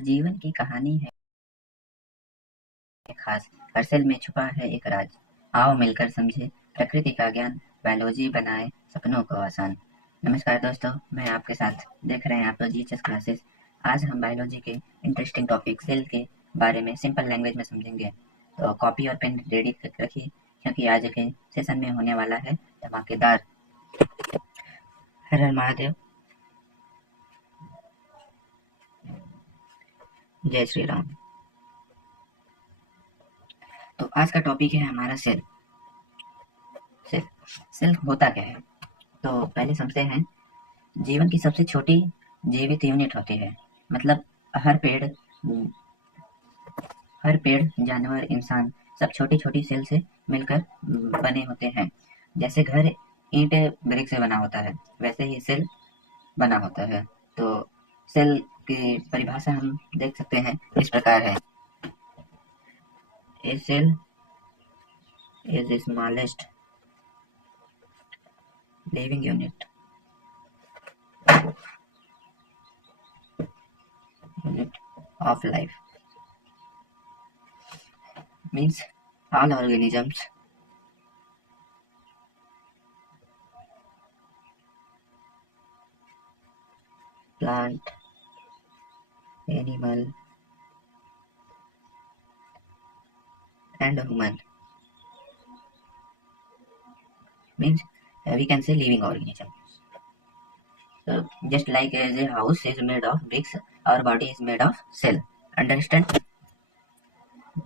जीवन की कहानी है खास, हर सेल में छुपा है एक राज। आओ मिलकर समझे प्रकृति का ज्ञान, बायोलॉजी बनाए सपनों को आसान। नमस्कार दोस्तों, मैं आपके साथ देख रहे हैं आप लोग जीएचएस क्लासेस। आज हम बायोलॉजी के इंटरेस्टिंग टॉपिक सेल के बारे में सिंपल लैंग्वेज में समझेंगे। तो कॉपी और पेन रेडी रखिए, क्योंकि आज के सेशन में होने वाला है धमाकेदार। हर हर महादेव, जय श्री राम। तो आज का टॉपिक है हमारा सेल। सेल सेल होता क्या है? तो पहले समझते हैं। जीवन की सबसे छोटी जीवित यूनिट होती है। मतलब हर पेड़, जानवर, इंसान सब छोटी छोटी सेल से मिलकर बने होते हैं। जैसे घर ईंट ब्रिक से बना होता है, वैसे ही सेल बना होता है। तो सेल की परिभाषा हम देख सकते हैं, इस प्रकार है। A cell is smallest living unit of life. Means all organisms plant, animal and human. Means we can say living organism. So just like as a house is made of bricks, our body is made of cell. Understand?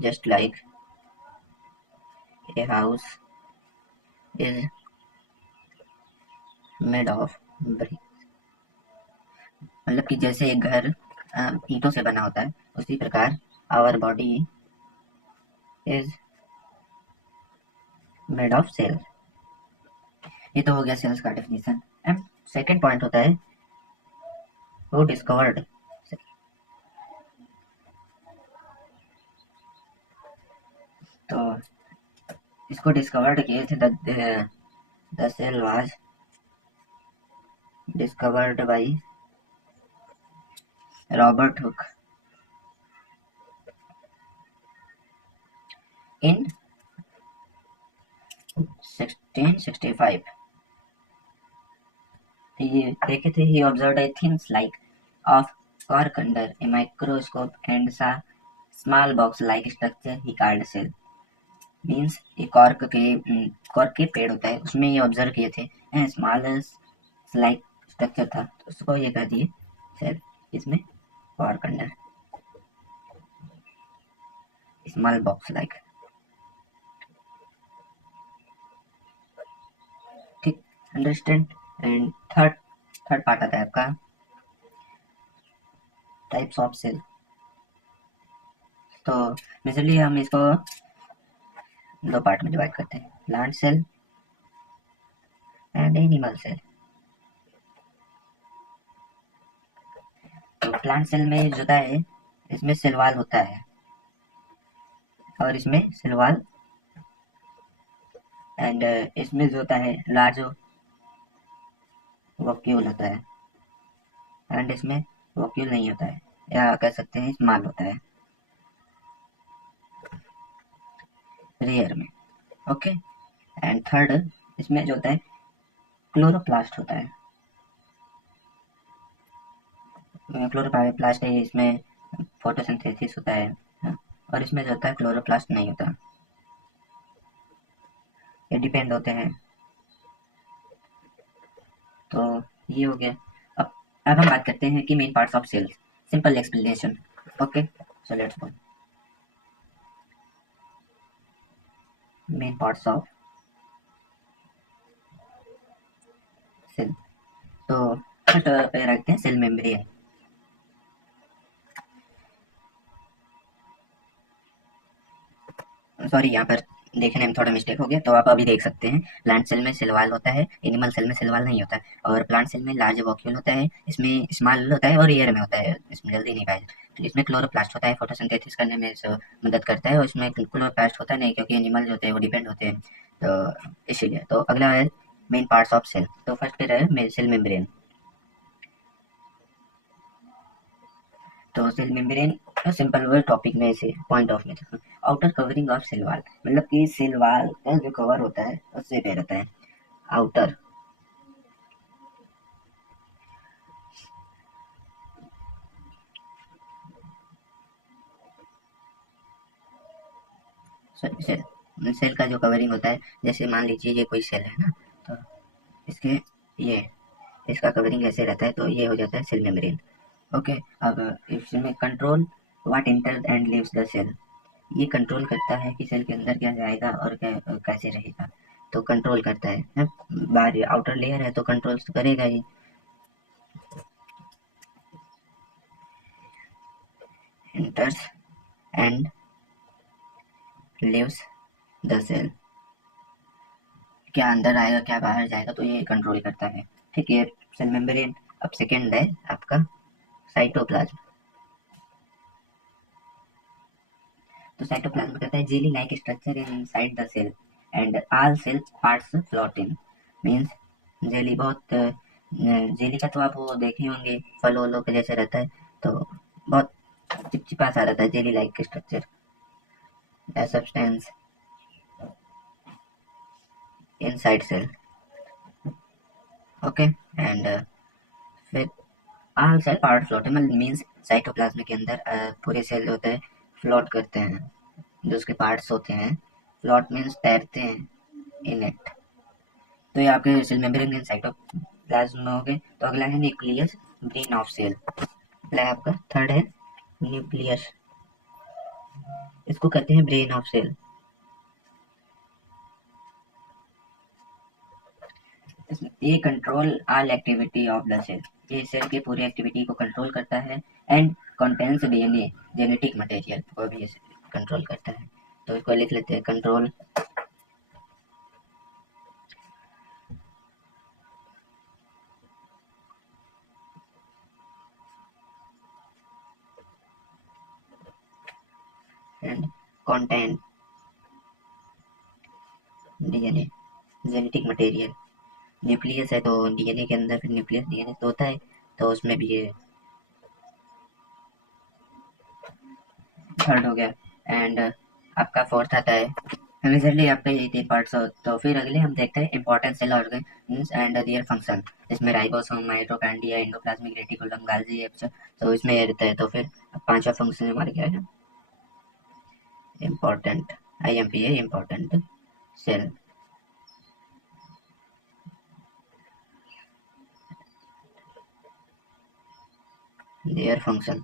Just like a house is made of bricks. मतलब कि जैसे एक घर ईंटों से बना होता है, उसी प्रकार our body is made of cell. ये तो हो गया सेल्स का डेफिनेशन। एंड सेकेंड पॉइंट होता है हु डिस्कवर्ड। तो इसको डिस्कवर्ड किए थे, the cell was discovered by Robert Hooke in 1665। He देखे थे, he observed a thin slice of cork under a microscope and saw small box-like structure he called cell. Means ये cork के पेड़ होता है, उसमें ये ऑब्जर्व किए थे, स्मॉल स्लाइक स्ट्रक्चर था, तो उसको ये कह दिए सेल। इसमें cork under small box like. ठीक, अंडरस्टैंड। एंड थर्ड पार्ट आता है आपका टाइप्स ऑफ सेल। तो मेजरली हम इसको दो पार्ट में डिवाइड करते हैं, plant cell and animal cell. तो प्लांट सेल में जो होता है, इसमें सेल वॉल होता है और इसमें सेल वॉल, एंड इसमें जो होता है लार्ज वॉक्यूल होता है, एंड इसमें वॉक्यूल नहीं होता है, या कह सकते हैं स्मॉल होता है रेयर में। ओके। एंड थर्ड, इसमें जो होता है क्लोरोप्लास्ट होता है। क्लोरोप्लास्ट है, इसमें फोटोसिंथेसिस होता है, और इसमें जो होता है क्लोरोप्लास्ट नहीं होता। ये डिपेंड होते हैं। तो ये हो गया। अब हम बात करते हैं कि main parts of cells, simple explanation. Okay, so let's go. Main parts of cell. तो फर्स्ट पे रखते हैं सेल मेम्ब्रेन। सॉरी, यहाँ पर देखने में थोड़ा मिस्टेक हो गया, तो आप अभी देख सकते हैं। प्लांट सेल में सेल वॉल होता है, एनिमल सेल में सेल वॉल नहीं होता है, और प्लांट सेल में लार्ज वॉक्यूल होता है, इसमें स्मॉल होता है और एयर में होता है, इसमें जल्दी नहीं पाया। तो इसमें क्लोरोप्लास्ट होता है, फोटोसिंथेसिस करने में मदद करता है, और इसमें क्लोरोप्लास्ट होता नहीं, क्योंकि एनिमल जो होते हैं वो डिपेंड होते हैं, तो इसीलिए। तो अगला है मेन पार्ट्स ऑफ सेल। तो फर्स्ट पे रहे सेल मेम्ब्रेन। तो cell membrane simple word topic में से पॉइंट ऑफ में outer covering of cell wall, मतलब कि सेल वाल का जो कवर होता है उससे पे रहता है आउटर। सेल का जो कवरिंग होता है, जैसे मान लीजिए ये कोई सेल है ना, तो इसके ये इसका कवरिंग ऐसे रहता है, तो ये हो जाता है सेल मेम्ब्रेन। ओके, अब इसमें control what enter and leaves the cell, ये कंट्रोल करता है कि सेल के अंदर क्या जाएगा और कैसे रहेगा। तो कंट्रोल करता है बाहर आउटर लेयर है तो कंट्रोल तो करेगा ही। Enters and leaves the cell, क्या अंदर आएगा क्या बाहर जाएगा, तो ये कंट्रोल करता है। ठीक है, सेल मेम्ब्रेन। अब सेकेंड है आपका साइटोप्लाज्म। तो साइटोप्लाज्म कहता है jelly like structure inside the cell and all cell parts float in. Means jelly बहुत जेली का तो आप वो देखे होंगे, फल वलों के जैसे रहता है, तो बहुत चिपचिपा सा रहता है, jelly like structure, substance inside cell. Okay, and फिर all cell part float means cytoplasm के अंदर पूरे सेल होते हैं फ्लोट करते हैं, जो उसके पार्ट्स होते हैं फ्लोट मींस तैरते हैं इन इट। तो ये आपके सेल मेम्ब्रेन एंड साइटोप्लाज्म में हो गए। तो अगला है न्यूक्लियस ब्रेन ऑफ सेल। अगला है आपका थर्ड है न्यूक्लियस, इसको कहते हैं ब्रेन ऑफ सेल। ये control all activity of the cell, ये सेल की पूरी एक्टिविटी को कंट्रोल करता है। And contains DNA genetic material को भी कंट्रोल करता है। तो इसको लिख लेते हैं control and content DNA genetic material. Nucleus है तो डीएनए के अंदर फिर न्यूक्लियस डीएनए तो होता है, तो उसमें भी ये थर्ड हो गया। एंड आपका फोर्थ आता है मेजरली आपका यही थे पार्ट्स। तो फिर अगले हम देखते हैं important cell organs and their function. इसमें ribosome, mitochondria, endoplasmic reticulum, Golgi एप्स, तो इसमें ये रहता है। तो फिर पांचवा फंक्शन हमारे क्या है, इम्पोर्टेंट आईएमपी है, इम्पोर्टेंट सेल। देयर फंक्शन,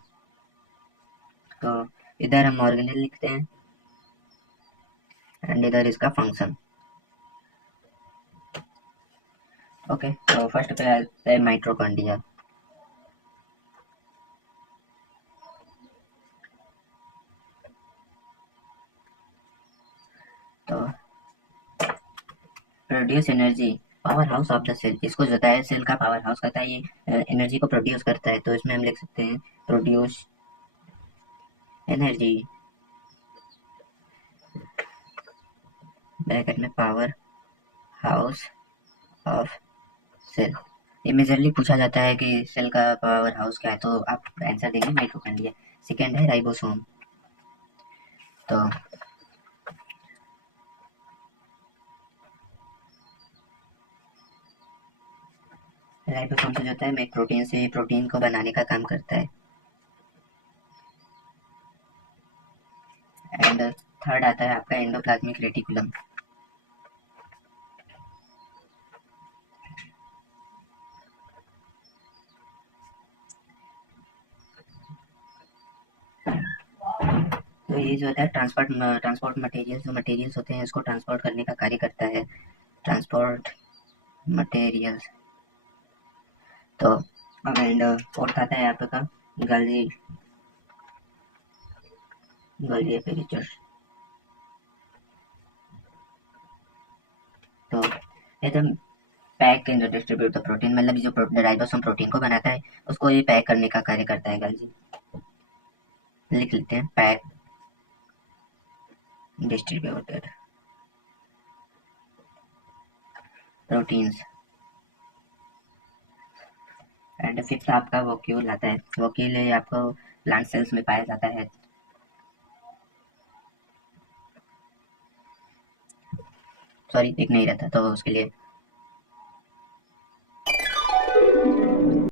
तो इधर हम ऑर्गेनेल लिखते हैं एंड इधर इसका फंक्शन। ओके, तो फर्स्ट पे आता है माइटोकॉन्ड्रिया। तो produce energy, power house of the cell, इसको जो बताया सेल का पावर हाउस कहता है, ये एनर्जी को प्रोड्यूस करता है। तो इसमें हम लिख सकते हैं प्रोड्यूस एनर्जी ब्रैकेट में पावर हाउस ऑफ सेल। ये मेजरली पूछा जाता है कि सेल का पावर हाउस क्या है, तो आप आंसर देंगे माइटोकॉन्ड्रिया। सेकेंड है राइबोसोम। तो राइबोसोम से जो होता है एक प्रोटीन से प्रोटीन को बनाने का काम करता है। एंड थर्ड आता है आपका एंडोप्लाज्मिक रेटिकुलम। तो ये जो होता है ट्रांसपोर्ट मटेरियल, जो मटेरियल्स होते हैं इसको ट्रांसपोर्ट करने का कार्य करता है, ट्रांसपोर्ट मटेरियल्स। तो अब एंड फोर्थ आता है आपका गल्जी गल्जी एपेरेचर। तो ये तो pack and distribute the protein, मतलब जो राइबोसोम प्रोटीन को बनाता है उसको ये पैक करने का कार्य करता है गल्जी। लिख लेते हैं pack distributed proteins and fifth आपका वोक्यूल आता है। वोक्यूल ये आपको प्लांट सेल्स में पाया जाता है। सॉरी, एक नहीं रहता, तो उसके लिए